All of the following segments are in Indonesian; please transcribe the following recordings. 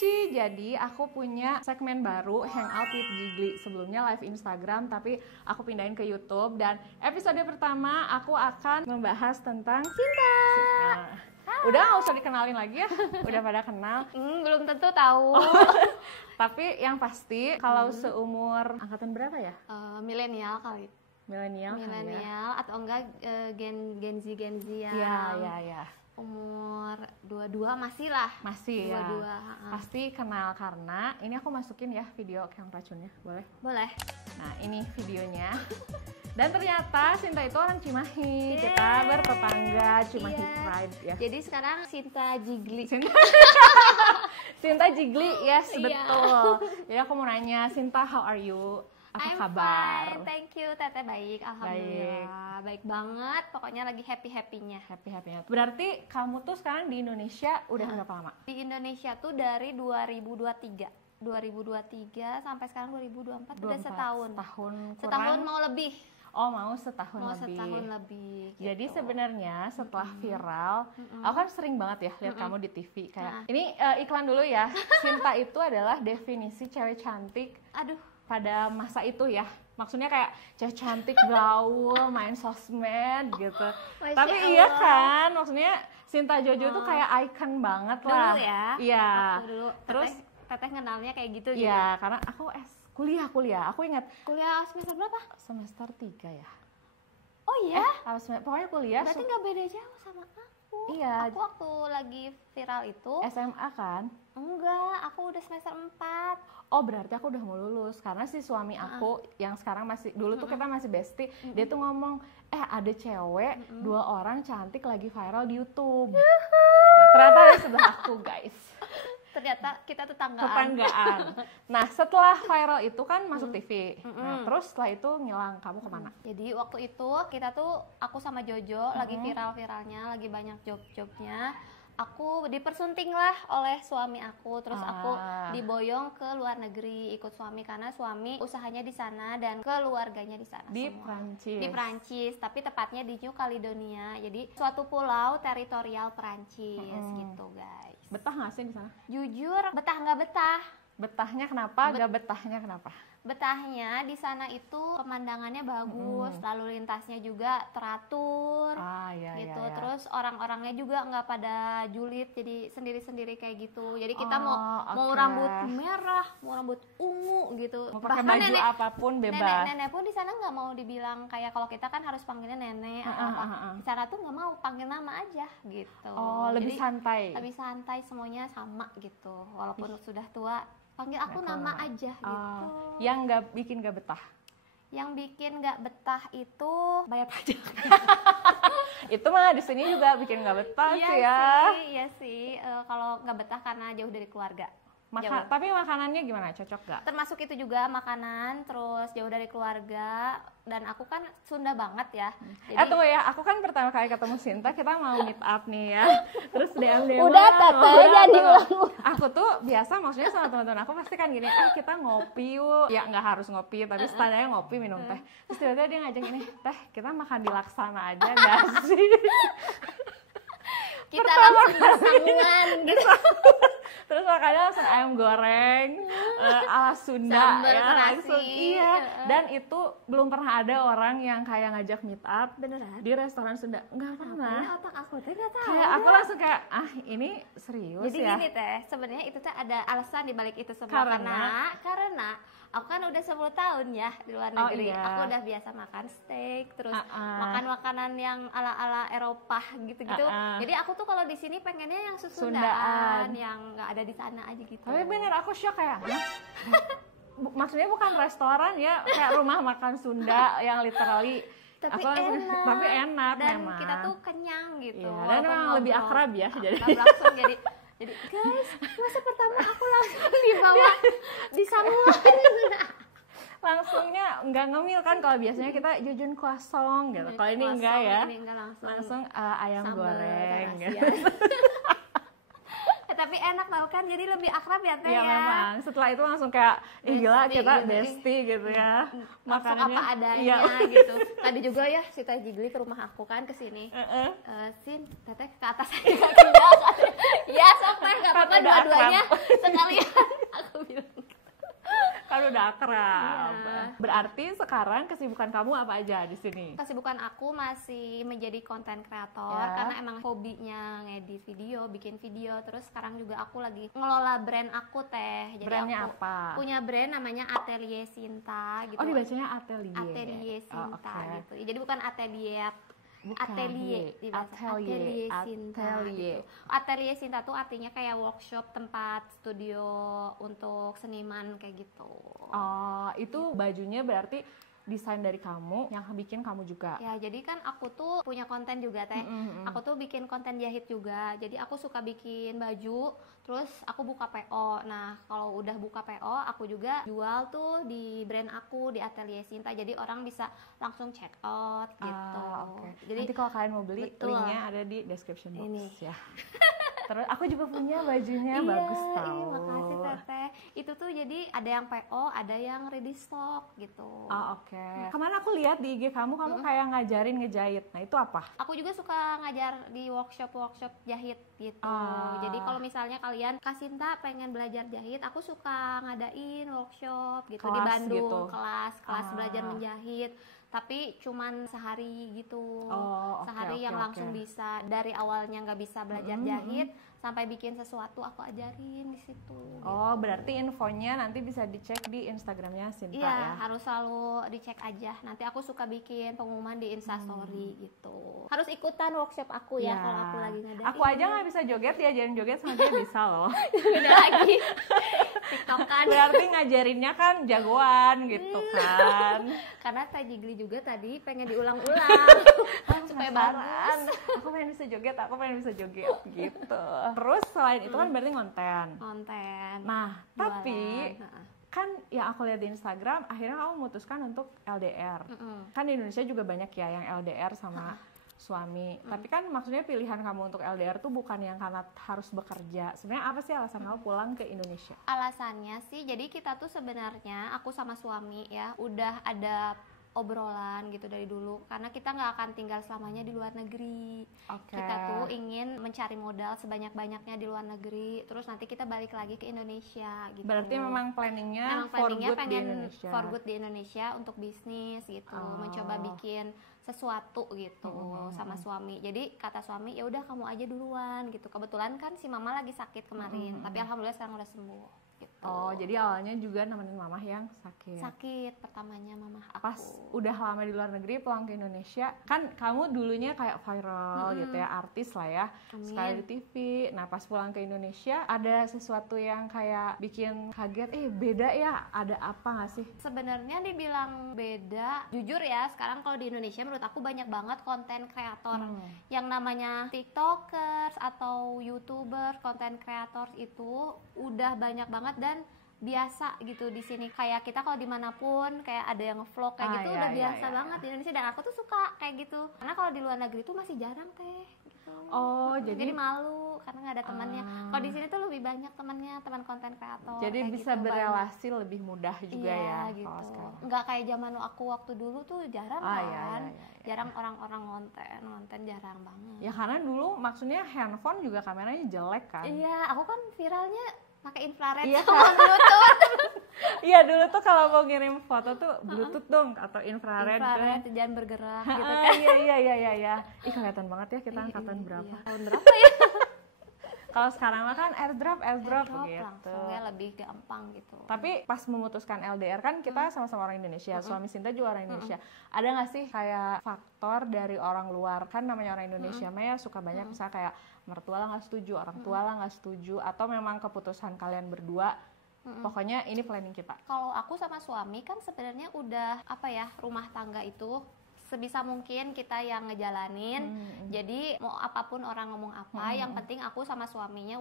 Ci, jadi aku punya segmen baru Hangout with Jigli. Sebelumnya live Instagram, tapi aku pindahin ke YouTube. Dan episode pertama aku akan membahas tentang cinta. Udah nggak usah dikenalin lagi ya, udah pada kenal. Belum tentu tahu. Tapi yang pasti kalau seumur angkatan berapa ya? Milenial kali. Milenial Milenial atau enggak Gen Z ya. Iya. Umur 22 masih lah. Masih 22, ya. Pasti kenal karena ini aku masukin ya video yang racunnya, boleh? Boleh. Nah, ini videonya. Dan ternyata Sinta itu orang Cimahi. Yeay. Kita bertetangga, Cimahi Iya. Pride ya. Jadi sekarang Sinta Jigli. Sinta Jigli, yes, Iya. betul. Jadi aku mau nanya, Sinta, how are you? Apa I'm kabar? fine, thank you. Teteh baik, alhamdulillah. Baik banget, pokoknya lagi happy-happynya. Happy-happynya. Berarti kamu tuh sekarang di Indonesia udah berapa lama? Di Indonesia tuh dari 2023 sampai sekarang 2024 udah setahun. Setahun mau lebih. Oh, mau setahun lebih. Jadi gitu. sebenarnya setelah viral, aku kan sering banget ya lihat kamu di TV kayak. Nah. Ini iklan dulu ya. Sinta itu adalah definisi cewek cantik Aduh, pada masa itu ya. Maksudnya kayak cewek cantik gaul, main sosmed gitu. Masya Tapi Allah. iya kan, maksudnya Sinta Jojo tuh kayak icon banget lah. dulu ya. Iya. Waktu dulu. Terus teteh kenalnya kayak gitu iya, karena aku kuliah. Aku ingat Kuliah semester berapa? semester 3 ya. Oh iya? Pokoknya kuliah. Berarti nggak beda jauh sama aku. Iya. Aku waktu lagi viral itu, SMA kan? enggak, aku udah semester 4. Oh, berarti aku udah mau lulus karena si suami aku yang sekarang masih, dulu tuh kita masih bestie, dia tuh ngomong, ada cewek 2 orang cantik lagi viral di YouTube. Nah, ternyata ada sebelah aku, guys. Ternyata kita tetanggaan. Tetanggaan. Nah, setelah viral itu kan masuk TV. Nah, terus setelah itu ngilang. Kamu kemana? Jadi waktu itu kita tuh, aku sama Jojo lagi viral-viralnya, lagi banyak job-jobnya. Aku dipersunting lah oleh suami aku, terus aku diboyong ke luar negeri ikut suami karena suami usahanya di sana dan keluarganya di sana Di semua. Prancis. Di Prancis, tapi tepatnya di New Caledonia. Jadi suatu pulau teritorial Prancis gitu, guys. Betah nggak sih di sana? Jujur, betah nggak betah? Betahnya kenapa? Gak betahnya kenapa? Betahnya di sana itu pemandangannya bagus, lalu lintasnya juga teratur, gitu. Iya. Terus orang-orangnya juga nggak pada julid, jadi sendiri-sendiri kayak gitu. Jadi kita mau rambut merah, mau rambut ungu gitu. Mau pakai baju apapun bebas. Nenek pun di sana nggak mau dibilang kayak kalau kita kan harus panggilnya nenek atau apa. Di sana tuh nggak mau, panggil nama aja gitu. Oh, lebih Jadi, santai. lebih santai, semuanya sama gitu. Walaupun sudah tua, panggil aku nama aja gitu. Yang bikin gak betah? Yang bikin nggak betah itu bayar pajak. Itu mah di sini juga bikin gak betah sih ya. Iya sih. Kalau nggak betah karena jauh dari keluarga. Tapi makanannya gimana? Cocok gak? Termasuk itu juga makanan, terus jauh dari keluarga. Dan aku kan Sunda banget ya. Jadi, Tunggu ya, aku kan pertama kali ketemu Sinta, kita mau meet up nih ya. Terus DM Udah, Tata, jadi aku tuh biasa maksudnya sama teman-teman aku pasti kan gini, kita ngopi yuk. Ya nggak harus ngopi, tapi standarnya ngopi minum teh. Terus tiba-tiba dia ngajak ini, teh kita makan di Laksana aja gak sih? kita langsung bersambungan gitu. Terus makannya langsung ayam goreng ala Sunda. Sambal ya, terasi. langsung iya. Dan itu belum pernah ada orang yang kayak ngajak meet up Beneran? di restoran Sunda. Enggak pernah. Otak aku teh nggak tahu. Kayak aku langsung kayak ini serius. Jadi ya. gini teh, sebenarnya itu teh ada alasan di balik itu semua karena aku kan udah 10 tahun ya di luar negeri. Iya. Aku udah biasa makan steak, terus makan makanan yang ala-ala Eropa gitu-gitu. Jadi aku tuh kalau di sini pengennya yang Sundaan, yang nggak ada di sana aja gitu. Tapi bener aku shock kayak, maksudnya bukan restoran ya, kayak rumah makan Sunda yang literally. Tapi enak dan memang. kita tuh kenyang gitu. Iya, dan memang lebih akrab ya. Langsung jadi guys, masa pertama aku langsung dibawa di sambungan. Langsungnya nggak ngemil kan, kalau biasanya kita jujun kosong gitu. Kalau ini enggak ya. Ini enggak langsung ayam sambal goreng terasi gitu. ya. tapi enak tau kan, jadi lebih akrab ya Teh Iya ya. memang. Setelah itu langsung kayak, gila Bestie kita gitu. bestie gitu ya. Langsung Makanannya, apa adanya iya. gitu. Tadi juga ya si Teh Jigli ke rumah aku kan kesini. Sin, Teteh ke atas aja kakinya. Ya sok Teh, gak apa-apa Kan udah dua-duanya sekalian. Aku bilang. Kan udah akrab. Iya. Berarti sekarang kesibukan kamu apa aja di sini? Kesibukan aku masih menjadi konten kreator Ya. karena emang hobinya ngedit video, bikin video. Terus sekarang juga aku lagi ngelola brand aku Teh. Jadi Brandnya aku apa? punya brand namanya Atelier Sinta gitu. Oh dibacanya atelier. Atelier Sinta oke. gitu. Jadi bukan atelier, Bukan. atelier dibaca. Atelier. Sinta Atelier. gitu. Atelier Sinta tuh artinya kayak workshop, tempat studio untuk seniman kayak gitu. Oh, itu bajunya berarti desain dari kamu yang bikin kamu juga. Ya, jadi kan aku tuh punya konten juga Teh. Aku tuh bikin konten jahit juga. Jadi aku suka bikin baju, terus aku buka PO. Nah, kalau udah buka PO, aku juga jual tuh di brand aku di Atelier Sinta. Jadi orang bisa langsung check out gitu. Oke. Jadi Nanti kalau kalian mau beli, betul. linknya ada di description box Ini. ya. Terus aku juga punya bajunya, bagus tau. makasih Teteh. Itu tuh jadi ada yang PO, ada yang ready stock gitu. Oh, oke. Kemarin aku lihat di IG kamu kayak ngajarin ngejahit. Nah, itu apa? Aku juga suka ngajar di workshop jahit gitu. Jadi kalau misalnya kalian Kasinta pengen belajar jahit, aku suka ngadain workshop gitu di Kelas Bandung, gitu? kelas belajar menjahit. Tapi cuman sehari gitu, Oh, oke, sehari oke, yang langsung oke. bisa dari awalnya nggak bisa belajar jahit sampai bikin sesuatu aku ajarin di situ. Oh, berarti infonya nanti bisa dicek di Instagramnya Sinta Iya, ya? harus selalu dicek aja. Nanti aku suka bikin pengumuman di Instastory gitu. Harus ikutan workshop aku ya kalau aku lagi ngadain. Aku aja nggak bisa joget, diajarin joget sama dia bisa loh. Beda lagi. TikTokan. Berarti ngajarinnya kan jagoan gitu kan. Karena Teh Jigli juga tadi pengen diulang-ulang supaya bagus. Aku pengen bisa joget, aku pengen bisa joget gitu. Terus selain itu kan berarti konten. Konten. Nah, tapi jualan. Heeh. kan yang aku lihat di Instagram, akhirnya kamu memutuskan untuk LDR. Kan di Indonesia juga banyak ya yang LDR sama suami. Tapi kan maksudnya pilihan kamu untuk LDR tuh bukan yang karena harus bekerja. Sebenarnya apa sih alasan kamu pulang ke Indonesia? Alasannya sih, jadi kita tuh sebenarnya aku sama suami ya udah ada obrolan gitu dari dulu, karena kita nggak akan tinggal selamanya di luar negeri. Oke. Kita tuh ingin mencari modal sebanyak-banyaknya di luar negeri, terus nanti kita balik lagi ke Indonesia gitu. Berarti memang planningnya Memang for planningnya good di pengen Indonesia. for good di Indonesia untuk bisnis gitu, mencoba bikin sesuatu gitu sama suami. Jadi kata suami, ya udah kamu aja duluan gitu. Kebetulan kan si mama lagi sakit kemarin, tapi alhamdulillah sekarang udah sembuh gitu. Oh, jadi awalnya juga nemenin mamah yang sakit. Sakit pertamanya mama aku. Pas udah lama di luar negeri pulang ke Indonesia, kan kamu dulunya kayak viral gitu ya, artis lah ya, Amin. sekali di TV. Nah pas pulang ke Indonesia ada sesuatu yang kayak bikin kaget, beda ya, ada apa nggak sih? Sebenarnya dibilang beda, jujur ya, sekarang kalau di Indonesia menurut aku banyak banget konten kreator yang namanya TikTokers atau YouTuber, konten kreator itu udah banyak banget dan biasa gitu di sini. Kayak kita kalau dimanapun kayak ada yang vlog kayak gitu iya, udah iya, biasa iya. banget di Indonesia, dan aku tuh suka kayak gitu. Karena kalau di luar negeri tuh masih jarang Teh gitu. Oh, Jadi malu karena nggak ada temannya. Kalau di sini tuh lebih banyak temannya, teman konten kreator. jadi kayak bisa gitu, berelasi lebih mudah juga iya, ya gitu. kalau sekarang. Nggak kayak zaman aku waktu dulu tuh jarang Ah, kan. iya, iya, iya. Jarang orang-orang ngonten jarang banget. Ya karena dulu maksudnya handphone juga kameranya jelek kan. Iya, aku kan viralnya pakai infrared Iya sama Bluetooth. Iya dulu tuh kalau mau ngirim foto tuh Bluetooth dong atau infrared. Infrared jangan bergerak gitu Ah, kan. iya. Ih kelihatan banget ya kita angkatan berapa. Iya, tahun berapa ya? Kalau sekarang mah kan airdrop Drop gitu. langsung ya, lebih gampang gitu. Tapi pas memutuskan LDR kan kita sama-sama orang Indonesia, suami Sinta juga orang Indonesia. Ada nggak sih kayak faktor dari orang luar, kan namanya orang Indonesia mah ya suka banyak misalnya kayak mertua lah nggak setuju, orang tua lah nggak setuju, atau memang keputusan kalian berdua, pokoknya ini planning kita. Kalau aku sama suami kan sebenarnya udah apa ya, rumah tangga itu sebisa mungkin kita yang ngejalanin. Jadi mau apapun orang ngomong apa, yang penting aku sama suaminya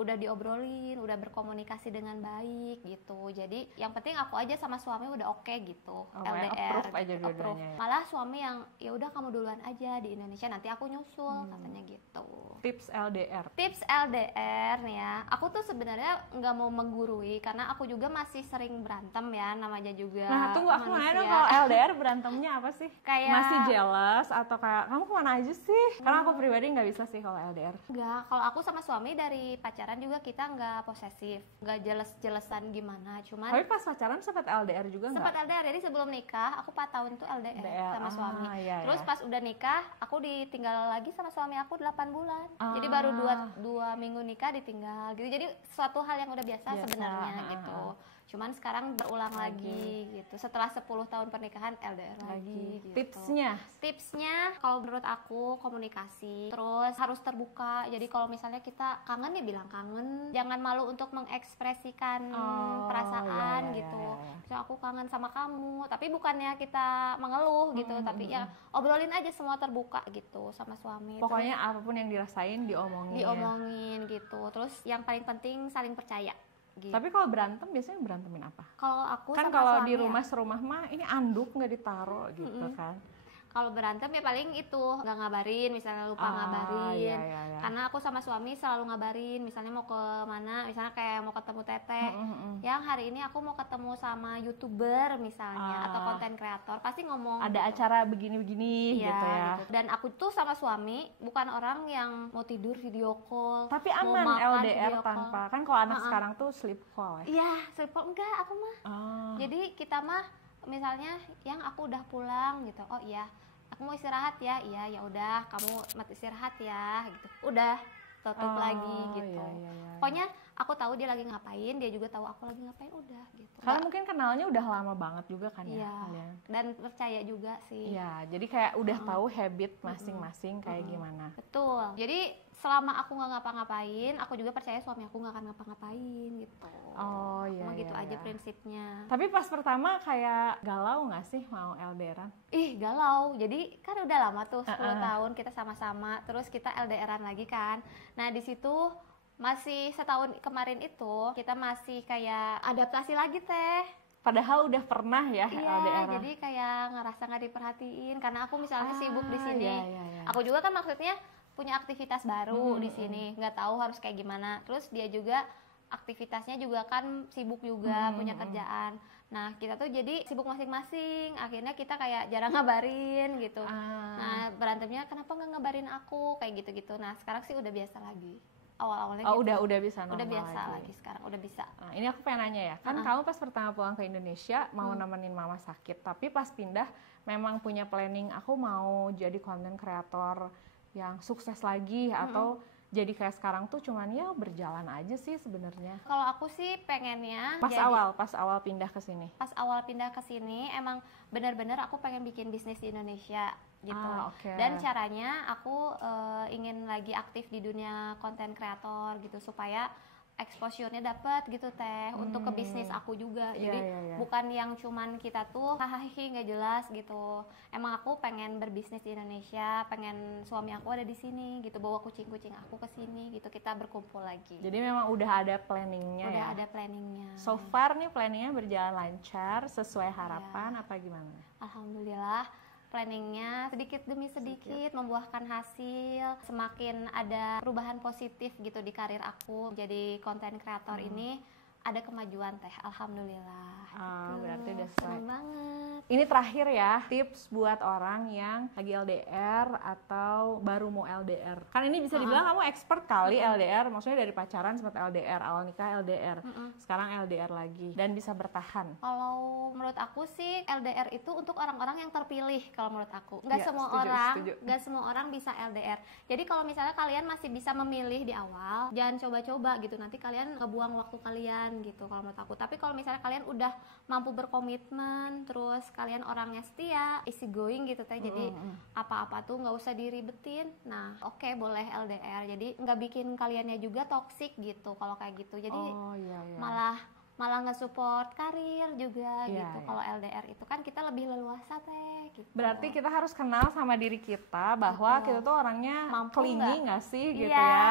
udah diobrolin, udah berkomunikasi dengan baik gitu. Jadi yang penting aku aja sama suami udah oke gitu. LDR approve aja dua-duanya ya. Malah suami yang ya udah kamu duluan aja di Indonesia, nanti aku nyusul katanya gitu. Tips LDR. Tips LDR nih ya, aku tuh sebenarnya nggak mau menggurui karena aku juga masih sering berantem ya, namanya juga Nah, tunggu aku nanya dong, manusia. kalau LDR berantemnya apa sih? Kayak- masih jealous atau kayak kamu kemana aja sih? Karena aku pribadi nggak bisa sih kalau LDR. Enggak, kalau aku sama suami dari pacaran juga kita nggak posesif, nggak jelas-jelasan gimana, cuman Tapi pas pacaran sempat LDR juga nggak? sempat LDR. Jadi sebelum nikah aku 4 tahun tuh LDR sama suami. Iya, Terus iya. pas udah nikah aku ditinggal lagi sama suami aku 8 bulan. Ah. Jadi baru 2 minggu nikah ditinggal gitu. Jadi suatu hal yang udah biasa Biasa, sebenarnya ah, gitu. Cuman sekarang berulang lagi gitu. Setelah 10 tahun pernikahan LDR lagi gitu. Tipsnya kalau menurut aku komunikasi, terus harus terbuka. Jadi kalau misalnya kita kangen ya bilang kangen, jangan malu untuk mengekspresikan perasaan iya, gitu. iya. Misalnya aku kangen sama kamu, tapi bukannya kita mengeluh gitu, tapi ya obrolin aja semua terbuka gitu sama suami. Pokoknya apapun yang dirasain diomongin. diomongin gitu. Terus yang paling penting saling percaya. Gitu. Tapi kalau berantem biasanya berantemin apa? Kalau aku Kan sama kalau suami di ya, rumah serumah mah ini anduk nggak ditaro gitu kan? kalau berantem ya paling itu nggak ngabarin, misalnya lupa ngabarin. Iya, iya, iya. Karena aku sama suami selalu ngabarin, misalnya mau ke mana, misalnya kayak mau ketemu Teteh, yang hari ini aku mau ketemu sama YouTuber misalnya atau konten kreator, pasti ngomong Ada acara begini-begini iya, gitu ya. gitu. Dan aku tuh sama suami bukan orang yang mau tidur video call, Tapi mau aman makan LDR video tanpa kan kalau anak sekarang tuh sleep call ya. Iya, sleep call enggak, aku mah. Oh. Jadi kita mah misalnya yang aku udah pulang gitu, oh iya aku mau istirahat ya, iya ya udah kamu mati istirahat ya gitu, udah tutup lagi gitu. Iya, iya. Pokoknya aku tahu dia lagi ngapain, dia juga tahu aku lagi ngapain, udah gitu. Karena mungkin kenalnya udah lama banget juga kan ya Iya, kalian. dan percaya juga sih. Iya, jadi kayak udah tahu habit masing-masing kayak gimana. Betul. Jadi selama aku nggak ngapa-ngapain, aku juga percaya suami aku nggak akan ngapa-ngapain gitu. Oh iya. Cuma gitu iya, aja iya. prinsipnya. Tapi pas pertama kayak galau nggak sih mau LDRan? Ih galau, jadi kan udah lama tuh 10 tahun kita sama-sama, terus kita LDRan lagi kan. Nah di situ masih setahun kemarin itu kita masih kayak adaptasi lagi teh. Padahal udah pernah ya Iya, LDRan. jadi kayak ngerasa nggak diperhatiin karena aku misalnya sibuk di sini. Iya, iya, iya. Aku juga kan maksudnya punya aktivitas baru di sini, nggak tahu harus kayak gimana. Terus dia juga aktivitasnya juga kan sibuk juga, punya kerjaan. Nah kita tuh jadi sibuk masing-masing, akhirnya kita kayak jarang ngabarin gitu. Nah berantemnya kenapa nggak ngabarin aku kayak gitu-gitu. Nah sekarang sih udah biasa lagi. Awal-awalnya Oh gitu. udah bisa normal Udah biasa lagi sekarang, udah bisa. Nah, ini aku pengen nanya ya, kan kamu pas pertama pulang ke Indonesia mau nemenin mama sakit, tapi pas pindah memang punya planning aku mau jadi content creator yang sukses lagi atau jadi kayak sekarang tuh cuman ya berjalan aja sih sebenarnya. Kalau aku sih pengennya Pas jadi- awal pindah ke sini. pas awal pindah ke sini emang benar-benar aku pengen bikin bisnis di Indonesia gitu. Oke. Dan caranya aku ingin lagi aktif di dunia konten kreator gitu supaya exposure-nya dapat gitu teh untuk ke bisnis aku juga. Iya, Jadi iya, iya. bukan yang cuman kita tuh hahaha nggak jelas gitu. Emang aku pengen berbisnis di Indonesia, pengen suami aku ada di sini gitu, bawa kucing-kucing aku ke sini gitu, kita berkumpul lagi. Jadi memang udah ada planningnya Udah ya. ada planningnya. So far nih planningnya berjalan lancar sesuai harapan apa gimana? Alhamdulillah planningnya sedikit demi sedikit membuahkan hasil, semakin ada perubahan positif gitu di karir aku jadi konten kreator ini, ada kemajuan teh, alhamdulillah. Berarti udah Senang selesai. banget. Ini terakhir ya, tips buat orang yang lagi LDR atau baru mau LDR. Kan ini bisa dibilang kamu expert kali LDR, maksudnya dari pacaran sempat LDR, awal nikah LDR, sekarang LDR lagi dan bisa bertahan. Kalau menurut aku sih LDR itu untuk orang-orang yang terpilih kalau menurut aku. Nggak Iya, semua setuju, orang, setuju. nggak semua orang bisa LDR. Jadi kalau misalnya kalian masih bisa memilih di awal, jangan coba-coba gitu. Nanti kalian ngebuang waktu kalian gitu kalau menurut aku. Tapi kalau misalnya kalian udah mampu berkomitmen, terus kalian orangnya setia, easy going gitu teh. Jadi apa-apa tuh nggak usah diribetin. Nah, oke boleh LDR. Jadi nggak bikin kaliannya juga toxic gitu kalau kayak gitu. Jadi Oh iya iya. malah nge-support karir juga Iya, gitu. iya. Kalau LDR itu kan kita lebih leluasa teh gitu. Berarti kita harus kenal sama diri kita bahwa kita tuh orangnya Mampu clingy nggak sih gitu iya. ya.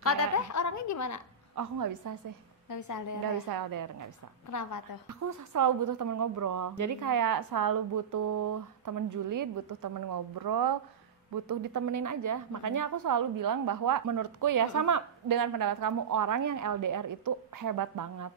Kalau Kayak- Teteh orangnya gimana? aku nggak bisa sih. Nggak bisa LDR? Nggak bisa LDR, nggak bisa. Kenapa tuh? Aku selalu butuh teman ngobrol. Jadi kayak selalu butuh teman julid, butuh teman ngobrol, butuh ditemenin aja. Makanya aku selalu bilang bahwa menurutku ya sama dengan pendapat kamu, orang yang LDR itu hebat banget.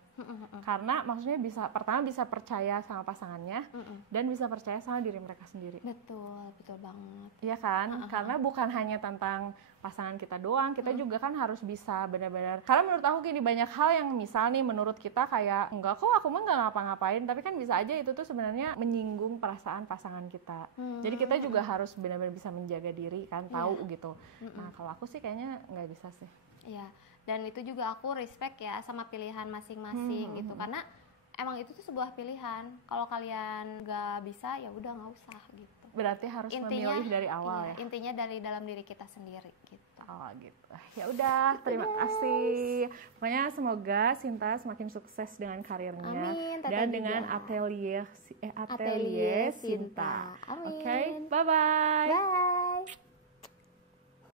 Karena maksudnya pertama bisa percaya sama pasangannya dan bisa percaya sama diri mereka sendiri. Betul banget. Iya kan? Karena bukan hanya tentang pasangan kita doang, kita juga kan harus bisa benar-benar. Karena menurut aku gini, banyak hal yang misal nih menurut kita kayak enggak kok, aku mah nggak ngapa-ngapain, tapi kan bisa aja itu tuh sebenarnya menyinggung perasaan pasangan kita. Jadi kita juga harus benar-benar bisa menjaga diri kan, tahu gitu. Nah kalau aku sih kayaknya nggak bisa sih. Iya. Dan itu juga aku respect ya sama pilihan masing-masing gitu, karena emang itu tuh sebuah pilihan. Kalau kalian nggak bisa ya udah nggak usah gitu. Berarti harus memilih dari awal ya. Intinya dari dalam diri kita sendiri gitu. Oh gitu. Ya udah, terima kasih. Pokoknya semoga Sinta semakin sukses dengan karirnya. Amin, dan dengan atelier Sinta. Amin. Oke, bye bye. Bye.